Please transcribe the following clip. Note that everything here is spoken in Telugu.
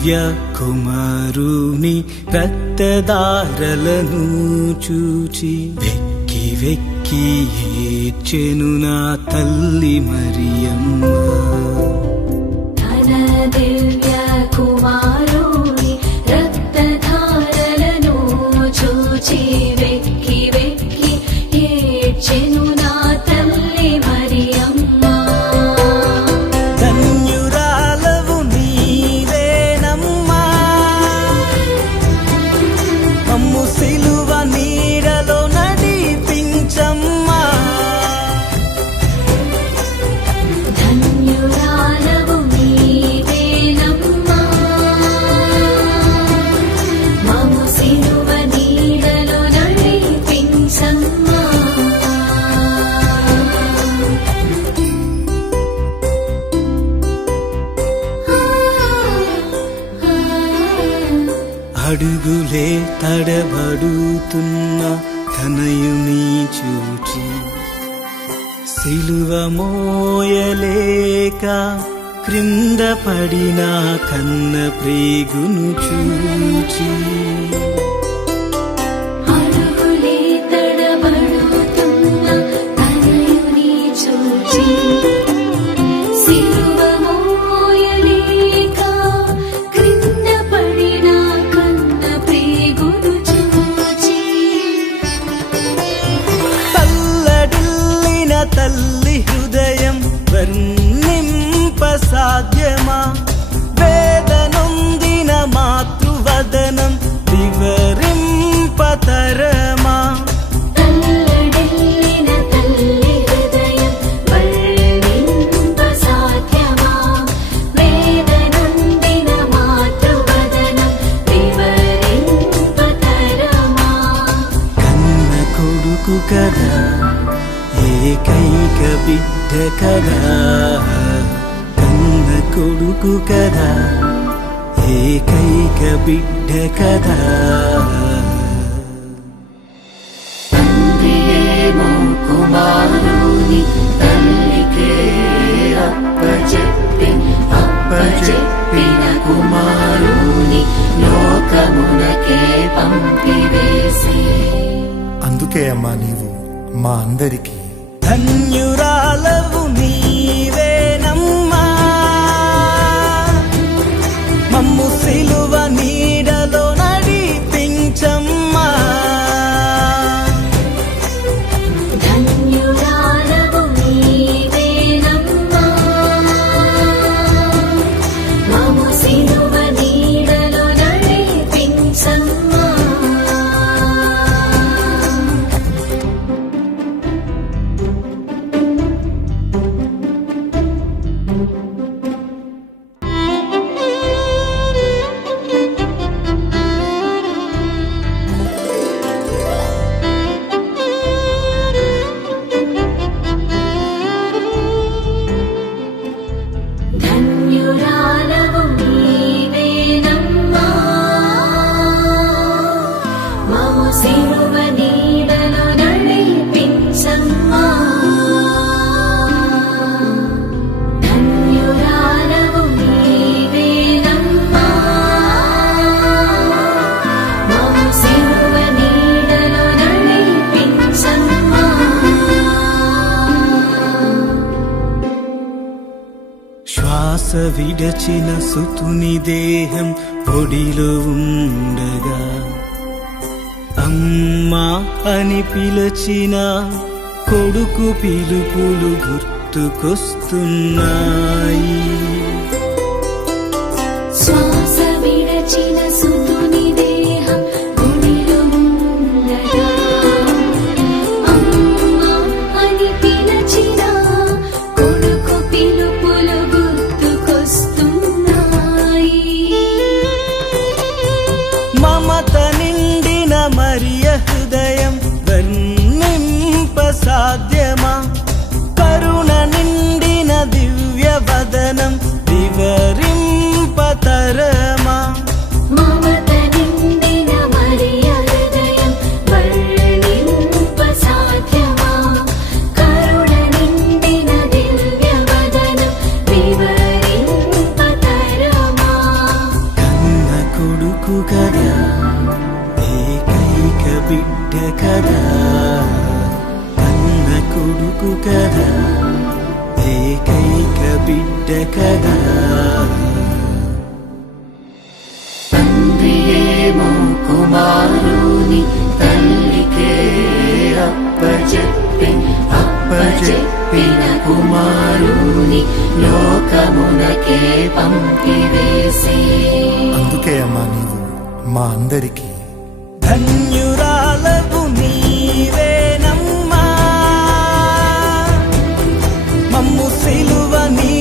దివ్య కుమారుని రక్తధారలను చూచి వెక్కి వెక్కి ఏడ్చెను నా తల్లి మరియమ్మ. తన దివ్య కుమారుని రక్తధారలను చూచి వెక్కి వెక్కి ఏడ్చెను నా తల్లి మరియమ్మ. సిలువ నీడలో నడిపించమ్మా, ధన్యురాలవు నీవేనమ్మా, మమ్ము సిలువ నీడలో నడిపించమ్మా. అడుగులే తడబడుతున్న తనయుని చూచి సిలువ మోయలేక క్రింద పడిన కన్న ప్రేగును చూచి అడుగులే తడబడుతున్న తనయుని చూచి సిలువ మోయలేక క్రింద పడిన కన్న ప్రేగును చూచి తల్లడిల్లిన తల్లి హృదయం వర్ణింప సాధ్యమా, వేదనొందిన మాతృవదనం వివరింపతరమా. తల్లడిల్లిన తల్లి హృదయం వర్ణింప సాధ్యమా, వేదనొందిన మాతృవదనం వివరింపతరమా. కన్న కొడుకు కదా, ఏకైక బిడ్డ కదా, కన్న కొడుకు కదా, ఏకైక బిడ్డ కదా. తండ్రియేమో కుమారుని తల్లికే అప్పచెప్పిన కుమారుని లోకమునకే పంపివేసి. అందుకే అమ్మా నీవు మా అందరికీ ధన్యురాలవు నీవేనమ్మా, మమ్ము సిలువ నీడలో నడిపించమ్మా. ధన్యురాలవు నీవేనమ్మా, మమ్ము సిలువ నీడలో నడిపించమ్మా. ధన్యురాలవు నీవేనమ్మా, మమ్ము సిలువ నీడలో నడిపించమ్మా. ధన్యురాలవు నీవేనమ్మా, మమ్ము సిలువ నీడలో నడిపించమ్మా. శ్వాస విడచిన సుతుని దేహం ఒడిలో ఉండగా అమ్మా అని పిలచిన కొడుకు పిలుపులు గుర్తుకొస్తున్నాయి. శ్వాస విడచిన సుతుని దేహం ఒడిలో ఉండగా అమ్మా అని పిలచిన కొడుకు పిలుపులు గుర్తుకొస్తున్నాయి. మమత నిండిన మరియ హృదయం వర్ణింప సాధ్యమా, కరుణ నిండిన దివ్య వదనం వివరింపతరమా. మమత నిండిన మరియ హృదయం వర్ణింప సాధ్యమా, కరుణ నిండిన దివ్య వదనం వివరింపతరమా. కదా, ఏకైక బిడ్డ కదా, కన్న కొడుకు కదా, ఏకైక బిడ్డ కదా. తండ్రి ఏమో కుమారుని తల్లికే అప్పచెప్పిన కుమారుని లోకమునకే పంపివేసి. అందుకే అమ్మా నీవు మా అందరికీ ధన్యురాలవు నీవేనమ్మా, మమ్ము సిలువ నీ